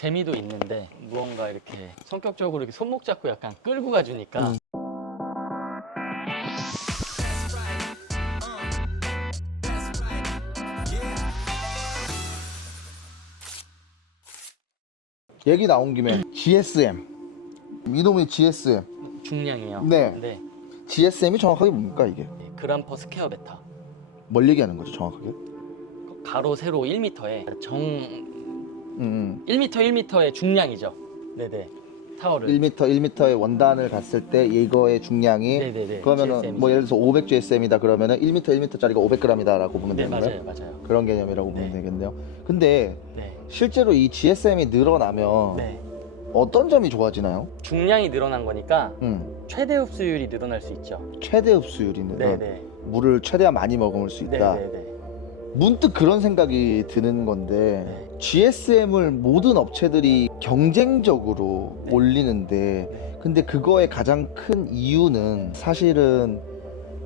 재미도 있는데 무언가 이렇게 성격적으로 이렇게 손목 잡고 약간 끌고 가주니까 음. 얘기 나온 김에 GSM 이놈의 GSM 중량이에요. 네. 네. GSM이 정확하게 뭡니까 이게 그람퍼 스퀘어 베타. 뭘 얘기하는 거죠 정확하게? 가로 세로 1m에 정 음, 1m 1m의 중량이죠. 네네. 타워를. 1m 1m의 원단을 갔을 때 이거의 중량이 네네네. 그러면은 GSM 이죠. 뭐 예를 들어서 500 GSM이다 그러면은 1m 1m짜리가 500g이다라고 보면 네 되는 거예요? 맞아요 맞아요. 그런 개념이라고 보면 네. 되겠네요. 근데 네. 실제로 이 GSM이 늘어나면 네. 어떤 점이 좋아지나요? 중량이 늘어난 거니까 음, 최대 흡수율이 늘어날 수 있죠. 최대 흡수율이 늘어 네네. 물을 최대한 많이 먹을 수 있다. 네네네. 문득 그런 생각이 드는 건데 네. GSM을 모든 업체들이 경쟁적으로 네. 올리는데 네. 근데 그거의 가장 큰 이유는 사실은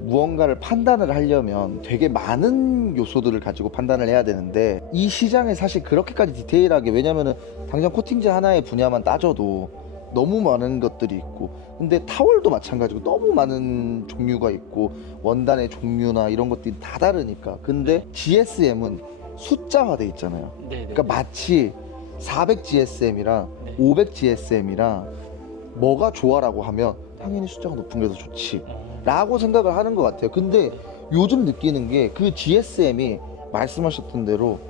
무언가를 판단을 하려면 되게 많은 요소들을 가지고 판단을 해야 되는데 이 시장에 사실 그렇게까지 디테일하게 왜냐면은 당장 코팅제 하나의 분야만 따져도 너무 많은 것들이 있고 근데 타월도 마찬가지고 너무 많은 종류가 있고 원단의 종류나 이런 것들이 다 다르니까. 근데 GSM은 숫자화돼 있잖아요. 네네. 그러니까 마치 400 GSM이랑 네. 500 GSM이랑 뭐가 좋아라고 하면 당연히 숫자가 높은 게 더 좋지 어, 라고 생각을 하는 것 같아요. 근데 요즘 느끼는 게 그 GSM이 말씀하셨던 대로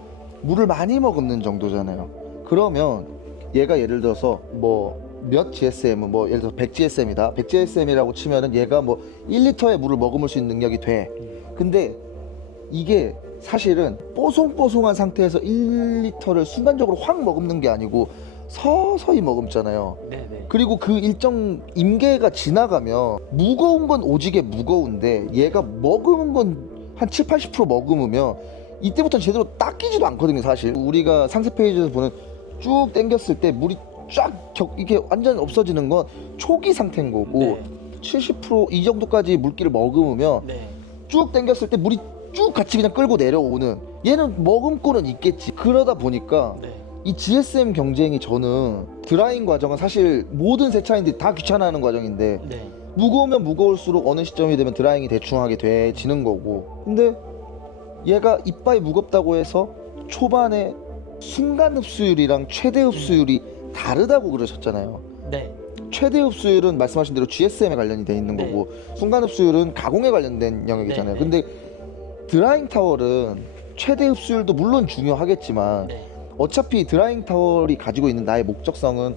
물을 많이 먹는 정도잖아요. 그러면 얘가 예를 들어서 뭐 몇 GSM은 뭐 예를 들어서 100 GSM이다 100 GSM이라고 치면은 얘가 뭐 1리터의 물을 머금을 수 있는 능력이 돼 음. 근데 이게 사실은 뽀송뽀송한 상태에서 1리터를 순간적으로 확 머금는 게 아니고 서서히 머금잖아요. 네네. 그리고 그 일정 임계가 지나가면 무거운 건 오지게 무거운데 얘가 머금은 건 한 7, 80% 머금으면 이때부터 제대로 닦이지도 않거든요, 사실. 우리가 상세 페이지에서 보는 쭉 당겼을 때 물이 쫙 격, 이게 완전 없어지는 건 초기 상태인 거고 네. 70%이 정도까지 물기를 머금으면 네. 쭉 당겼을 때 물이 쭉 같이 그냥 끌고 내려오는 얘는 머금고는 있겠지 그러다 보니까 네. 이 GSM 경쟁이 저는 드라잉 과정은 사실 모든 세차인들이 다 귀찮아하는 과정인데 네. 무거우면 무거울수록 어느 시점이 되면 드라잉이 대충 하게 돼지는 거고 근데 얘가 이빨이 무겁다고 해서 초반에 순간 흡수율이랑 최대 흡수율이 다르다고 그러셨잖아요 네. 최대 흡수율은 말씀하신 대로 GSM에 관련이 돼 있는 네. 거고 순간 흡수율은 가공에 관련된 영역이잖아요. 네, 근데 드라잉 타월은 최대 흡수율도 물론 중요하겠지만 네. 어차피 드라잉 타월이 가지고 있는 나의 목적성은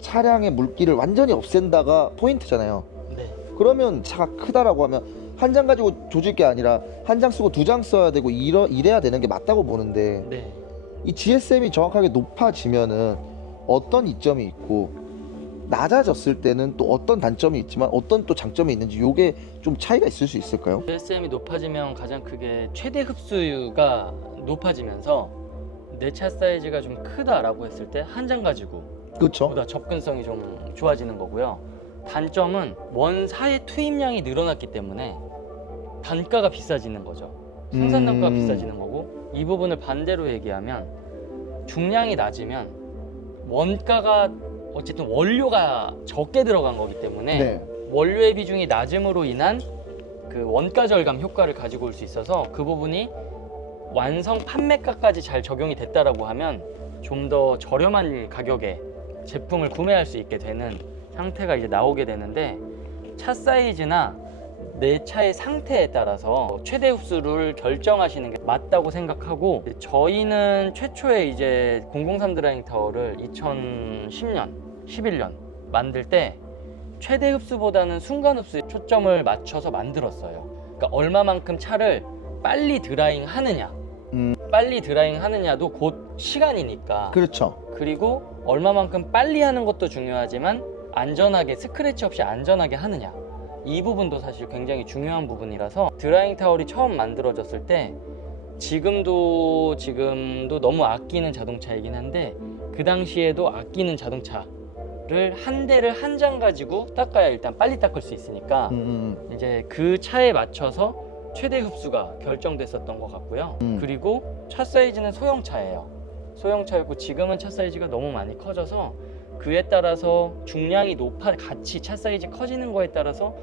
차량의 물기를 완전히 없앤다가 포인트잖아요. 네. 그러면 차가 크다라고 하면 한 장 가지고 조질 게 아니라 한 장 쓰고 두 장 써야 되고 이러, 이래야 되는 게 맞다고 보는데 네. 이 GSM이 정확하게 높아지면은 어떤 이점이 있고 낮아졌을 때는 또 어떤 단점이 있지만 어떤 또 장점이 있는지 요게 좀 차이가 있을 수 있을까요? GSM이 높아지면 가장 크게 최대 흡수가 높아지면서 내 차 사이즈가 좀 크다라고 했을 때 한 장 가지고 그렇죠? 보다 접근성이 좀 좋아지는 거고요. 단점은 원사의 투입량이 늘어났기 때문에 단가가 비싸지는 거죠. 생산 단가가 음. 비싸지는 거고 이 부분을 반대로 얘기하면 중량이 낮으면 원가가 어쨌든 원료가 적게 들어간 거기 때문에 네. 원료의 비중이 낮음으로 인한 그 원가 절감 효과를 가지고 올 수 있어서 그 부분이 완성 판매가까지 잘 적용이 됐다라고 하면 좀 더 저렴한 가격에 제품을 구매할 수 있게 되는 상태가 이제 나오게 되는데 차 사이즈나 내 차의 상태에 따라서 최대 흡수를 결정하시는 게 맞다고 생각하고 저희는 최초에 이제 003 드라잉 타워를 2010년, 11년 만들 때 최대 흡수보다는 순간 흡수에 초점을 맞춰서 만들었어요. 그러니까 얼마만큼 차를 빨리 드라잉 하느냐, 음. 빨리 드라잉 하느냐도 곧 시간이니까. 그렇죠. 그리고 얼마만큼 빨리 하는 것도 중요하지만 안전하게 스크래치 없이 안전하게 하느냐 이 부분도 사실 굉장히 중요한 부분이라서 드라잉 타월이 처음 만들어졌을 때 지금도 지금도 너무 아끼는 자동차이긴 한데 그 당시에도 아끼는 자동차를 한 대를 한 장 가지고 닦아야 일단 빨리 닦을 수 있으니까 음, 음, 이제 그 차에 맞춰서 최대 흡수가 결정됐었던 것 같고요. 음. 그리고 차 사이즈는 소형차예요. 소형차였고 지금은 차 사이즈가 너무 많이 커져서 그에 따라서 중량이 높아 같이 차 사이즈 커지는 거에 따라서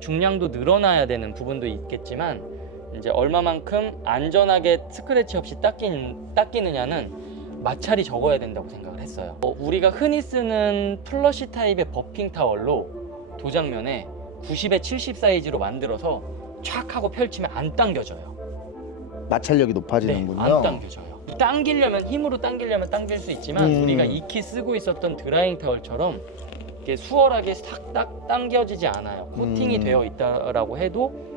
중량도 늘어나야 되는 부분도 있겠지만 이제 얼마만큼 안전하게 스크래치 없이 닦인, 닦이느냐는 마찰이 적어야 된다고 생각을 했어요. 어, 우리가 흔히 쓰는 플러시 타입의 버핑 타월로 도장면에 90에 70 사이즈로 만들어서 촥 하고 펼치면 안 당겨져요. 마찰력이 네, 높아지는군요. 안 당겨져요. 당기려면 힘으로 당기려면 당길 수 있지만 음. 우리가 익히 쓰고 있었던 드라잉 타월처럼 이게 수월하게 싹딱 당겨지지 않아요. 코팅이 음. 되어 있다라고 해도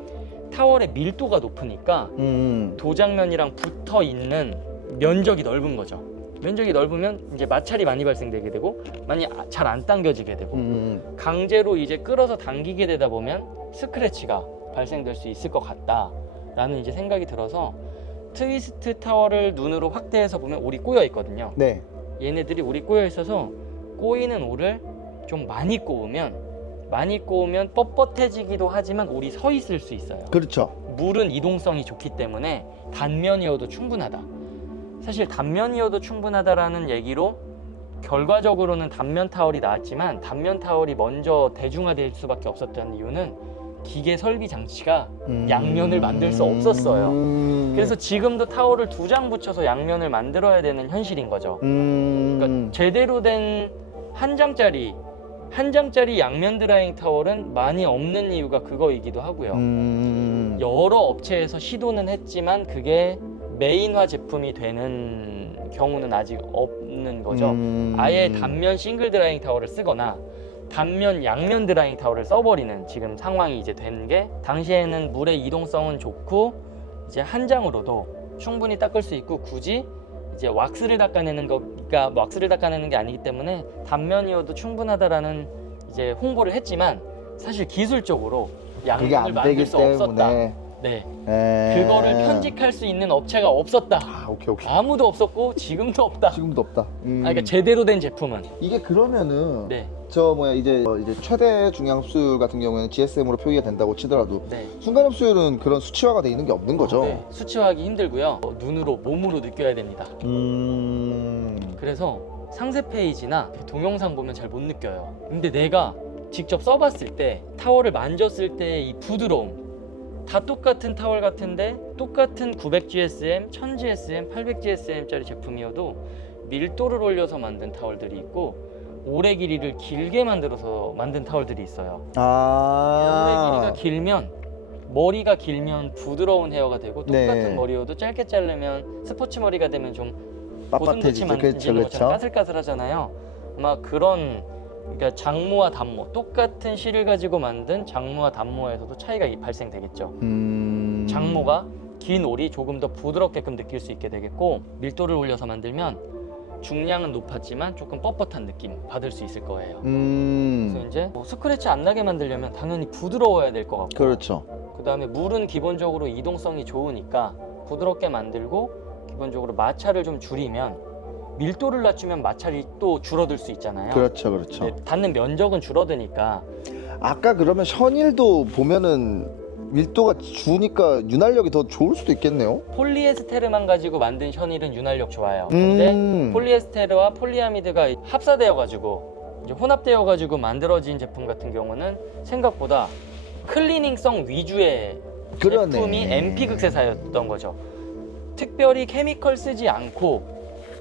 타월의 밀도가 높으니까 음. 도장면이랑 붙어 있는 면적이 넓은 거죠. 면적이 넓으면 이제 마찰이 많이 발생되게 되고 많이 잘안 당겨지게 되고 음. 강제로 이제 끌어서 당기게 되다 보면 스크래치가 발생될 수 있을 것 같다라는 이제 생각이 들어서 트위스트 타워를 눈으로 확대해서 보면 올이 꼬여 있거든요. 네. 얘네들이 올이 꼬여 있어서 꼬이는 올을 좀 많이 꼬우면 많이 꼬우면 뻣뻣해지기도 하지만 올이 서 있을 수 있어요. 그렇죠. 물은 이동성이 좋기 때문에 단면이어도 충분하다. 사실 단면이어도 충분하다라는 얘기로 결과적으로는 단면 타월이 나왔지만 단면 타월이 먼저 대중화될 수밖에 없었던 이유는 기계 설비 장치가 음. 양면을 만들 수 없었어요. 음. 그래서 지금도 타월을 두 장 붙여서 양면을 만들어야 되는 현실인 거죠. 음. 그러니까 제대로 된 한 장짜리 한 장짜리 양면 드라잉 타월은 많이 없는 이유가 그거이기도 하고요. 음. 여러 업체에서 시도는 했지만 그게 메인화 제품이 되는 경우는 아직 없는 거죠. 음. 아예 단면 싱글 드라잉 타월을 쓰거나 단면 양면 드라잉 타월을 써버리는 지금 상황이 이제 된 게 당시에는 물의 이동성은 좋고 이제 한 장으로도 충분히 닦을 수 있고 굳이 이제 왁스를 닦아내는 거가 왁스를 닦아내는 게 아니기 때문에 단면이어도 충분하다라는 이제 홍보를 했지만 사실 기술적으로 양면을 안 만들 수 없었다. 네, 에... 그거를 편직할 수 있는 업체가 없었다. 아, 오케이 오케이. 아무도 없었고 지금도 없다. 지금도 없다. 음. 아, 그러니까 제대로 된 제품은 이게 그러면은 네, 저 뭐야 이제 어, 이제 최대 중량 흡수율 같은 경우에는 GSM으로 표기가 된다고 치더라도 네. 순간 흡수율은 그런 수치화가 돼 있는 게 없는 거죠. 네, 수치화하기 힘들고요. 어, 눈으로 몸으로 느껴야 됩니다. 음. 그래서 상세 페이지나 동영상 보면 잘 못 느껴요. 근데 내가 직접 써봤을 때 타월을 만졌을 때 이 부드러움 다 똑같은 타월 같은데 똑같은 900GSM, 1000GSM, 800GSM짜리 제품이어도 밀도를 올려서 만든 타월들이 있고 오래 길이를 길게 만들어서 만든 타월들이 있어요. 오래 아. 길이가 길면 머리가 길면 부드러운 헤어가 되고 똑같은 네. 머리여도 짧게 자르면 스포츠 머리가 되면 좀 빳빳해지죠. 고슴도치 그렇죠, 만지는 것처럼 그렇죠. 까슬까슬하잖아요. 아마 그런 그러니까 장모와 단모 똑같은 실을 가지고 만든 장모와 단모에서도 차이가 이- 발생되겠죠. 음. 장모가 긴 올이 조금 더 부드럽게끔 느낄 수 있게 되겠고 밀도를 올려서 만들면 중량은 높았지만 조금 뻣뻣한 느낌 받을 수 있을 거예요. 그래서 음. 이제 뭐 스크래치 안 나게 만들려면 당연히 부드러워야 될 것 같고 그렇죠. 그다음에 물은 기본적으로 이동성이 좋으니까 부드럽게 만들고 기본적으로 마찰을 좀 줄이면 밀도를 낮추면 마찰이 또 줄어들 수 있잖아요. 그렇죠, 그렇죠. 네, 닿는 면적은 줄어드니까 아까 그러면 션일도 보면은 밀도가 주니까 윤활력이 더 좋을 수도 있겠네요. 폴리에스테르만 가지고 만든 셔닐은 윤활력 좋아요. 근데 음. 폴리에스테르와 폴리아미드가 합사되어 가지고 이제 혼합되어 가지고 만들어진 제품 같은 경우는 생각보다 클리닝성 위주의 그러네. 제품이 MP 극세사였던 거죠. 특별히 케미컬 쓰지 않고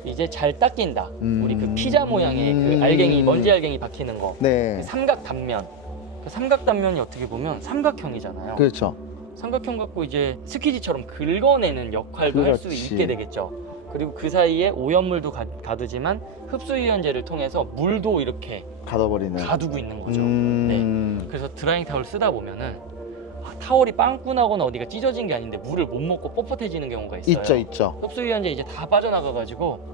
이제 잘 닦인다. 음. 우리 그 피자 모양의 음. 그 알갱이 먼지 알갱이 박히는 거. 네. 그 삼각 단면. 그 삼각 단면이 어떻게 보면 삼각형이잖아요. 그렇죠. 삼각형 갖고 이제 스키지처럼 긁어내는 역할도 할 수 그렇지. 있게 되겠죠. 그리고 그 사이에 오염물도 가, 가두지만 흡수유연제를 통해서 물도 이렇게 가둬버리는. 가두고 있는 거죠. 음. 그래서 드라잉 타월 쓰다 보면은 아, 타월이 빵꾸나거나 어디가 찢어진 게 아닌데 물을 못 먹고 뻣뻣해지는 경우가 있어요. 있죠, 있죠. 흡수유연제 이제 다 빠져나가가지고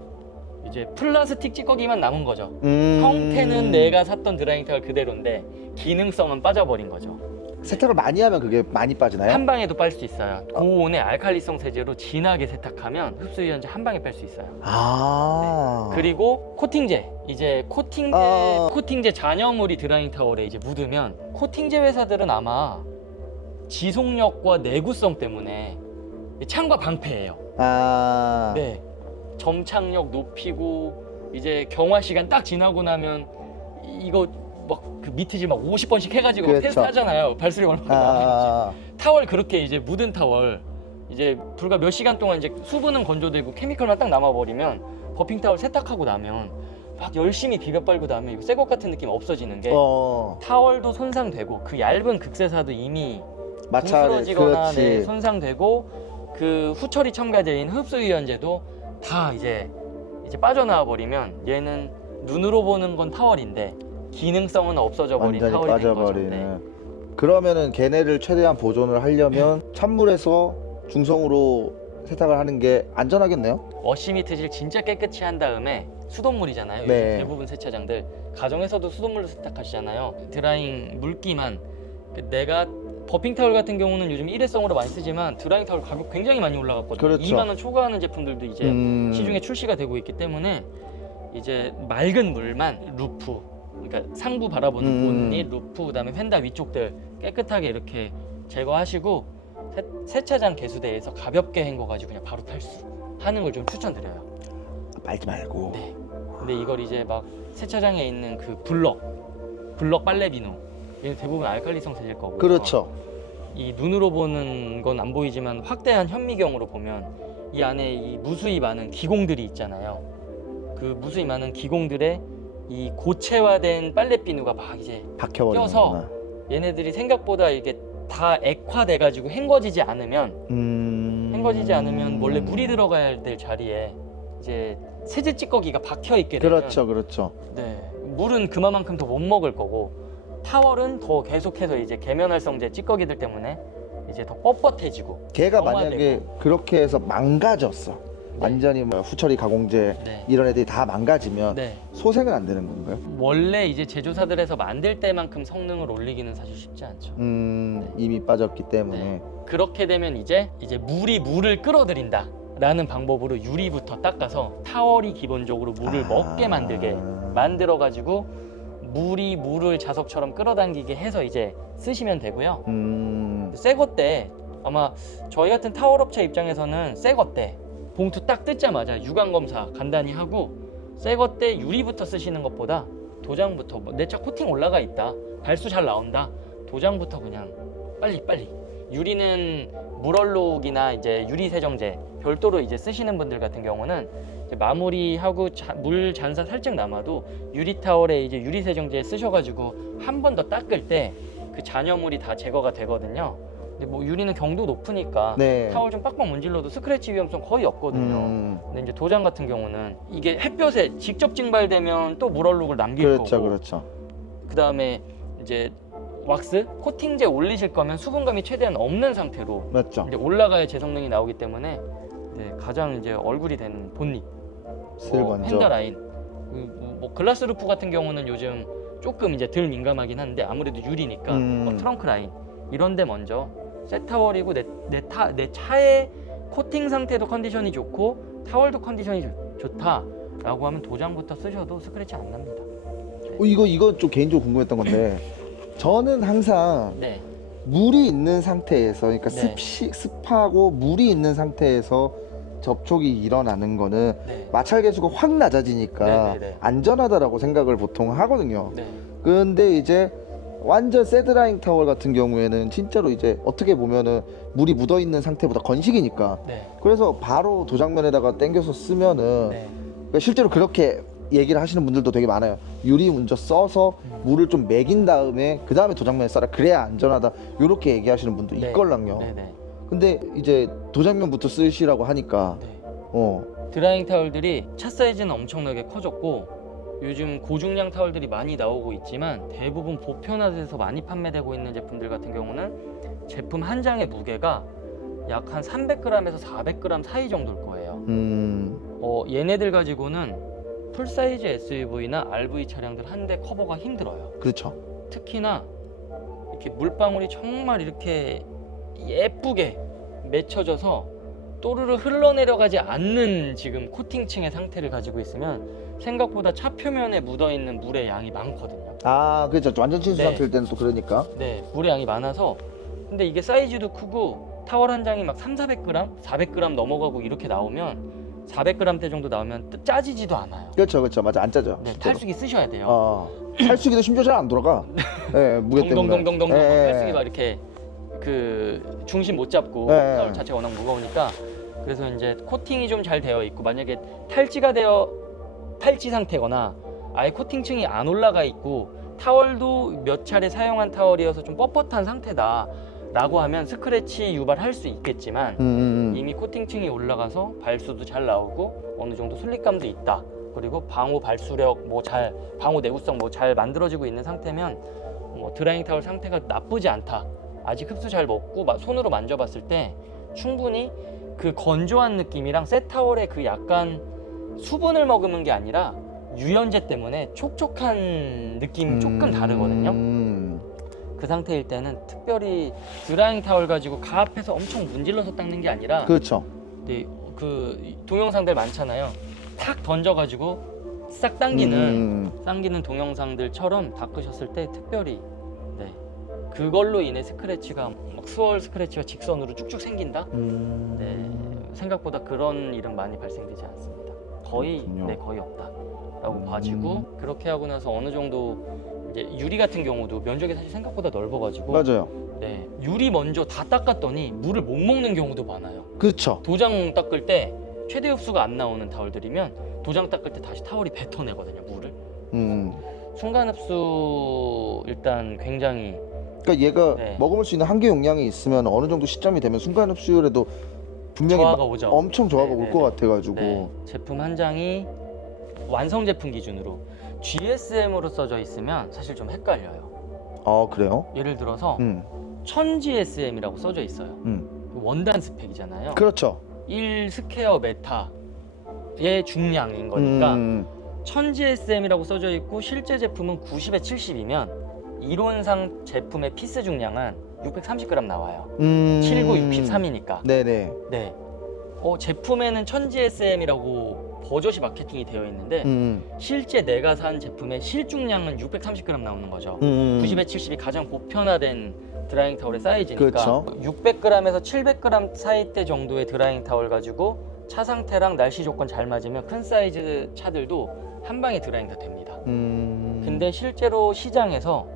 이제 플라스틱 찌꺼기만 남은 거죠. 음. 형태는 내가 샀던 드라잉 타월 그대로인데 기능성은 빠져버린 거죠. 세탁을 많이 하면 그게 많이 빠지나요? 한 방에도 빨 수 있어요. 고온의 알칼리성 세제로 진하게 세탁하면 흡수 유연제 한 방에 뺄 수 있어요. 아. 그리고 코팅제 이제 코팅제 아. 코팅제 잔여물이 드라잉 타월에 이제 묻으면 코팅제 회사들은 아마 지속력과 내구성 때문에 창과 방패예요. 아. 네. 점착력 높이고 이제 경화 시간 딱 지나고 나면 이- 이거 막그 미티즈 막 50번씩 해가지고 막 그렇죠. 테스트 하잖아요. 발수력 얼마나 나오는지. 아, 타월 그렇게 이제 묻은 타월 이제 불과 몇 시간 동안 이제 수분은 건조되고 케미컬만 딱 남아버리면 버핑 타월 세탁하고 나면 막 열심히 비벼 빨고 나면 이거 새것 같은 느낌 없어지는 게 어, 타월도 손상되고 그 얇은 극세사도 이미 마찰 부스러지거나 네. 손상되고 그 후처리 첨가제인 흡수유연제도 다 이제 이제 빠져나와 버리면 얘는 눈으로 보는 건 타월인데 기능성은 없어져 버린 완전히 타월이 된 거죠. 빠져버리는. 네. 그러면은 걔네를 최대한 보존을 하려면 찬물에서 중성으로 세탁을 하는 게 안전하겠네요. 워시미 트질 진짜 깨끗이 한 다음에 수돗물이잖아요. 네. 요즘 대부분 세차장들 가정에서도 수돗물로 세탁하시잖아요. 드라잉 물기만 그 내가 버핑 타월 같은 경우는 요즘 일회성으로 많이 쓰지만 드라잉 타월 가격 굉장히 많이 올라갔거든요. 그렇죠. 2만 원 초과하는 제품들도 이제 음, 시중에 출시가 되고 있기 때문에 이제 맑은 물만 루프 그러니까 상부 바라보는 음. 본닛 루프 그다음에 휀다 위쪽들 깨끗하게 이렇게 제거하시고 세, 세차장 개수대에서 가볍게 헹궈가지고 그냥 바로 탈수 하는 걸 좀 추천드려요. 말지 말고. 네. 근데 이걸 이제 막 세차장에 있는 그 블럭 블럭 빨래 비누 얘는 대부분 알칼리성 세제일 거고 그렇죠. 이 눈으로 보는 건 안 보이지만 확대한 현미경으로 보면 이 안에 이 무수히 많은 기공들이 있잖아요. 그 무수히 많은 기공들의 이 고체화된 빨래 비누가 막 이제 박혀버리는 껴서 얘네들이 생각보다 이게 다 액화돼 가지고 헹궈지지 않으면 음... 헹궈지지 않으면 원래 물이 들어가야 될 자리에 이제 세제 찌꺼기가 박혀 있게 되면 그렇죠, 그렇죠. 네, 물은 그만큼 더 못 먹을 거고 타월은 더 계속해서 이제 계면활성제 찌꺼기들 때문에 이제 더 뻣뻣해지고 걔가. 만약에 그렇게 해서 망가졌어. 완전히 뭐 후처리 가공제 네. 이런 애들이 다 망가지면 네. 소생은 안 되는 건가요? 원래 이제 제조사들에서 만들 때만큼 성능을 올리기는 사실 쉽지 않죠. 음, 이미 빠졌기 때문에. 네. 그렇게 되면 이제 이제 물이 물을 끌어들인다. 라는 방법으로 유리부터 닦아서 타월이 기본적으로 물을 아. 먹게 만들게 만들어 가지고 물이 물을 자석처럼 끌어당기게 해서 이제 쓰시면 되고요. 음, 새거 때 아마 저희 같은 타월 업체 입장에서는 새거 때 봉투 딱 뜯자마자 유관 검사 간단히 하고 새거 때 유리부터 쓰시는 것보다 도장부터 뭐 내차 코팅 올라가 있다 발수 잘 나온다 도장부터 그냥 빨리 빨리 유리는 물얼룩이나 이제 유리 세정제 별도로 이제 쓰시는 분들 같은 경우는 마무리하고 자- 물 잔사 살짝 남아도 유리 타월에 이제 유리 세정제 쓰셔가지고 한 번 더 닦을 때 그 잔여물이 다 제거가 되거든요. 근데 뭐 유리는 경도 높으니까 네. 타월 좀 빡빡 문질러도 스크래치 위험성 거의 없거든요. 음, 근데 이제 도장 같은 경우는 이게 햇볕에 직접 증발되면 또 물얼룩을 남길 그렇죠, 거고 그렇죠. 그다음에 이제 왁스 코팅제 올리실 거면 수분감이 최대한 없는 상태로 맞죠. 이제 올라가야 제 성능이 나오기 때문에 네, 가장 이제 얼굴이 되는 슬 뭐 먼저. 펜더 라인 그 뭐, 뭐 글라스 루프 같은 경우는 요즘 조금 이제 덜 민감하긴 한데 아무래도 유리니까 음. 뭐 트렁크 라인 이런데 먼저 세타월이고 내 내 타 내 차의 코팅 상태도 컨디션이 좋고 타월도 컨디션이 좋, 좋다라고 하면 도장부터 쓰셔도 스크래치 안 납니다. 어, 이거 이거 좀 개인적으로 궁금했던 건데 저는 항상 네, 물이 있는 상태에서 그러니까 네. 습시, 습하고 물이 있는 상태에서 접촉이 일어나는 거는 네, 마찰 개수가 확 낮아지니까 네, 네, 네. 안전하다라고 생각을 보통 하거든요. 네, 근데 이제 완전 새드라잉 타월 같은 경우에는 진짜로 이제 어떻게 보면은 물이 묻어 있는 상태보다 건식이니까 네, 그래서 바로 도장면에다가 당겨서 쓰면은 네. 그러니까 실제로 그렇게 얘기를 하시는 분들도 되게 많아요. 유리 먼저 써서 음. 물을 좀 먹인 다음에 그 다음에 도장면에 써라 그래야 안전하다 이렇게 얘기하시는 분도 네. 있걸랑요. 네, 네, 근데 이제 도장면부터 쓰시라고 하니까 네. 어 드라잉 타월들이 차 사이즈는 엄청나게 커졌고 요즘 고중량 타월들이 많이 나오고 있지만 대부분 보편화돼서 많이 판매되고 있는 제품들 같은 경우는 제품 한 장의 무게가 약 한 300g에서 400g 사이 정도일 거예요. 음, 어, 얘네들 가지고는 풀사이즈 SUV나 RV 차량들 한 대 커버가 힘들어요. 그렇죠. 특히나 이렇게 물방울이 정말 이렇게 예쁘게 맺혀져서 또르르 흘러내려가지 않는 지금 코팅층의 상태를 가지고 있으면 생각보다 차 표면에 묻어있는 물의 양이 많거든요. 아 그렇죠. 완전 친수 네. 상태일 때는 또 그러니까. 네, 물의 양이 많아서 근데 이게 사이즈도 크고 타월 한 장이 막 3, 400g, 400g 넘어가고 이렇게 나오면 400g대 정도 나오면 뜨- 짜지지도 않아요. 그렇죠, 그렇죠, 맞아 안 짜져. 네, 실제로. 탈수기 쓰셔야 돼요. 어, 탈수기도 심지어 잘 안 돌아가. 예, 무게 때문에. 동동동동 동 예, 예, 탈수기 막 이렇게 그 중심 못 잡고 네. 타월 자체가 워낙 무거우니까 그래서 이제 코팅이 좀 잘 되어 있고 만약에 탈지가 되어 탈지 상태거나 아예 코팅층이 안 올라가 있고 타월도 몇 차례 사용한 타월이어서 좀 뻣뻣한 상태다 라고 하면 스크래치 유발할 수 있겠지만 음, 음, 음. 이미 코팅층이 올라가서 발수도 잘 나오고 어느 정도 순립감도 있다. 그리고 방호 발수력 뭐 잘 방호 내구성 뭐 잘 만들어지고 있는 상태면 뭐 드라잉 타월 상태가 나쁘지 않다. 아직 흡수 잘 먹고 마- 손으로 만져봤을 때 충분히 그 건조한 느낌이랑 새 타월의 그 약간 수분을 머금은 게 아니라 유연제 때문에 촉촉한 느낌이 조금 다르거든요. 음, 그 상태일 때는 특별히 드라잉 타월 가지고 가압해서 엄청 문질러서 닦는 게 아니라 그렇죠. 네, 그 동영상들 많잖아요. 탁 던져가지고 싹 당기는 음, 당기는 동영상들처럼 닦으셨을 때 특별히 네 그걸로 인해 스크래치가 막 스월 스크래치가 직선으로 쭉쭉 생긴다. 음. 네 생각보다 그런 일은 많이 발생되지 않습니다. 거의 그렇군요. 네 거의 없다라고 음. 봐지고 그렇게 하고 나서 어느 정도 이제 유리 같은 경우도 면적이 사실 생각보다 넓어가지고 맞아요. 네 유리 먼저 다 닦았더니 물을 못 먹는 경우도 많아요. 그렇죠. 도장 닦을 때 최대 흡수가 안 나오는 타월들이면 도장 닦을 때 다시 타월이 뱉어내거든요 물을 음. 순간 흡수 일단 굉장히 그러니까 얘가 네. 먹을 수 있는 한계 용량이 있으면 어느 정도 시점이 되면 순간 흡수율에도 분명히 저하가 마- 오죠 엄청 저하가 네, 올 네, 것 네. 같아가지고 네, 제품 한 장이 완성 제품 기준으로 GSM으로 써져 있으면 사실 좀 헷갈려요 아 그래요? 예를 들어서 음, 1000 GSM이라고 써져 있어요 음. 그 원단 스펙이잖아요 그렇죠. 1 스퀘어 메타의 중량인 거니까 음, 1000 GSM이라고 써져 있고 실제 제품은 90에 70이면 이론상 제품의 피스 중량은 630g 나와요. 음. 79, 63이니까. 네네. 네. 어, 제품에는 1000 GSM이라고 버젓이 마케팅이 되어 있는데 음, 실제 내가 산 제품의 실중량은 630g 나오는 거죠. 음. 90에 70이 가장 보편화된 드라잉 타월의 사이즈니까 그렇죠. 600g에서 700g 사이대 정도의 드라잉 타월 가지고 차 상태랑 날씨 조건 잘 맞으면 큰 사이즈 차들도 한 방에 드라잉 다 됩니다. 음. 근데 실제로 시장에서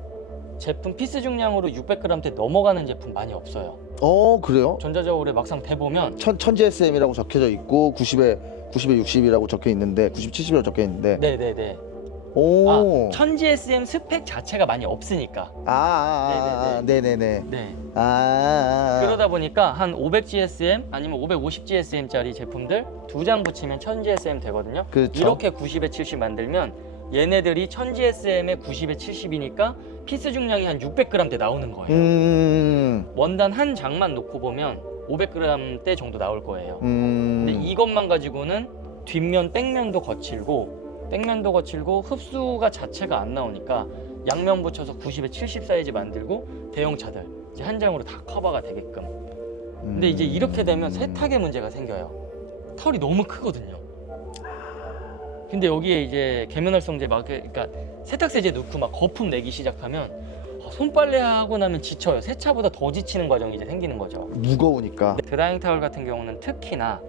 제품 피스 중량으로 600g대 넘어가는 제품 많이 없어요. 어 그래요? 전자저울에 막상 대보면 천, 1000 GSM이라고 적혀져 있고 90에 90에 60이라고 적혀 있는데 90, 70이라고 적혀 있는데 네네네. 오. 아, 1000GSM 스펙 자체가 많이 없으니까. 아, 아, 아, 네네네. 네. 아, 아, 아. 그러다 보니까 한 500GSM 아니면 550GSM짜리 제품들 두 장 붙이면 1000GSM 되거든요. 그렇죠. 이렇게 90에 70 만들면 얘네들이 1000GSM에 90에 70이니까 피스 중량이 한 600g대 나오는 거예요. 음. 원단 한 장만 놓고 보면 500g대 정도 나올 거예요. 음. 근데 이것만 가지고는 뒷면 백면도 거칠고 백면도 거칠고 흡수가 자체가 안 나오니까 양면 붙여서 90에 70 사이즈 만들고 대형차들 이제 한 장으로 다 커버가 되게끔 근데 이제 이렇게 되면 세탁의 문제가 생겨요 털이 너무 크거든요 근데 여기에 이제 계면활성제 막 그러니까 세탁세제 넣고 막 거품 내기 시작하면 아, 손빨래 하고 나면 지쳐요 세차보다 더 지치는 과정이 이제 생기는 거죠 무거우니까. 드라잉 타월 같은 경우는 특히나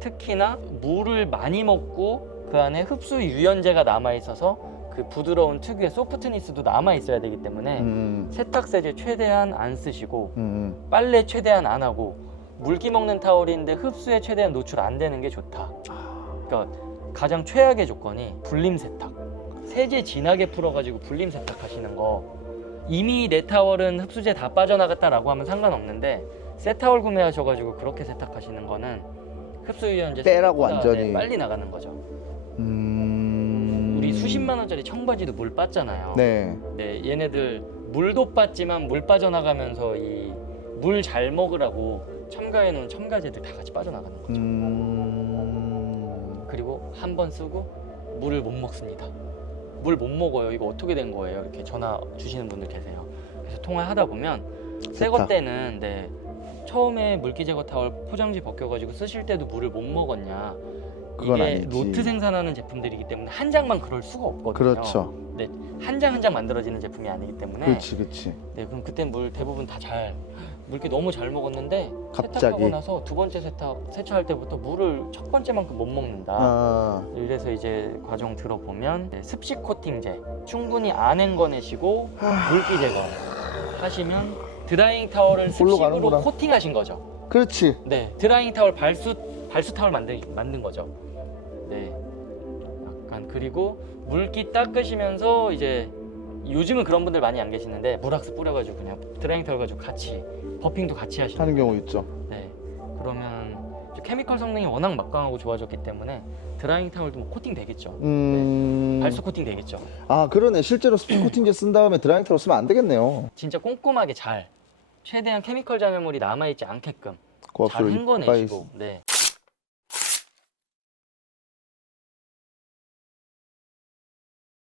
특히나 물을 많이 먹고 그 안에 흡수 유연제가 남아 있어서 그 부드러운 특유의 소프트니스도 남아 있어야 되기 때문에 음. 세탁세제 최대한 안 쓰시고 음. 빨래 최대한 안 하고 물기 먹는 타월인데 흡수에 최대한 노출 안 되는 게 좋다. 그러니까 가장 최악의 조건이 불림 세탁. 세제 진하게 풀어가지고 불림 세탁 하시는 거. 이미 내 타월은 흡수제 다 빠져나갔다라고 하면 상관없는데 새 타월 구매하셔가지고 그렇게 세탁하시는 거는 흡수 유연제 빼라고 완전히. 네, 빨리 나가는 거죠. 음. 우리 수십만 원짜리 청바지도 물 빠잖아요. 네. 네, 얘네들 물도 빠지만 물 빠져나가면서 이 물 잘 먹으라고 첨가해 놓은 첨가제들 다 같이 빠져나가는 거죠. 음. 그리고 한 번 쓰고 물을 못 먹습니다. 물 못 먹어요. 이거 어떻게 된 거예요? 이렇게 전화 주시는 분들 계세요. 그래서 통화하다 보면 새거 세탁. 때는 네, 처음에 물기 제거 타월 포장지 벗겨가지고 쓰실 때도 물을 못 먹었냐? 이게 아니지. 로트 생산하는 제품들이기 때문에 한 장만 그럴 수가 없거든요. 그렇죠. 한장 한 장 만들어지는 제품이 아니기 때문에 그렇지, 그렇지. 네, 그럼 그때 물 대부분 다 잘 물기 너무 잘 먹었는데 갑자기. 세탁하고 나서 두 번째 세탁 세차할 때부터 물을 첫 번째만큼 못 먹는다. 아, 이래서 이제 과정 들어보면 네, 습식 코팅제 충분히 안 헹궈내시고 하, 물기 제거 하시면 드라잉 타월을 홀로 습식으로 가는구나. 코팅하신 거죠. 그렇지. 네, 드라잉 타월 발수 발수 타월 만든 만든 거죠. 네, 약간 그리고 물기 닦으시면서 이제 요즘은 그런 분들 많이 안 계시는데 물왁스 뿌려가지고 그냥 드라잉 타월 가지고 같이 버핑도 같이 하시는. 하는 경우 있죠. 네, 그러면 케미컬 성능이 워낙 막강하고 좋아졌기 때문에 드라잉 타월도 뭐 코팅 되겠죠. 음. 발수 코팅 되겠죠. 아 그러네. 실제로 스피 코팅제 쓴 다음에 드라잉 타로 쓰면 안 되겠네요. 진짜 꼼꼼하게 잘 최대한 케미컬 잔여물이 남아있지 않게끔 잘 헹궈내시고 네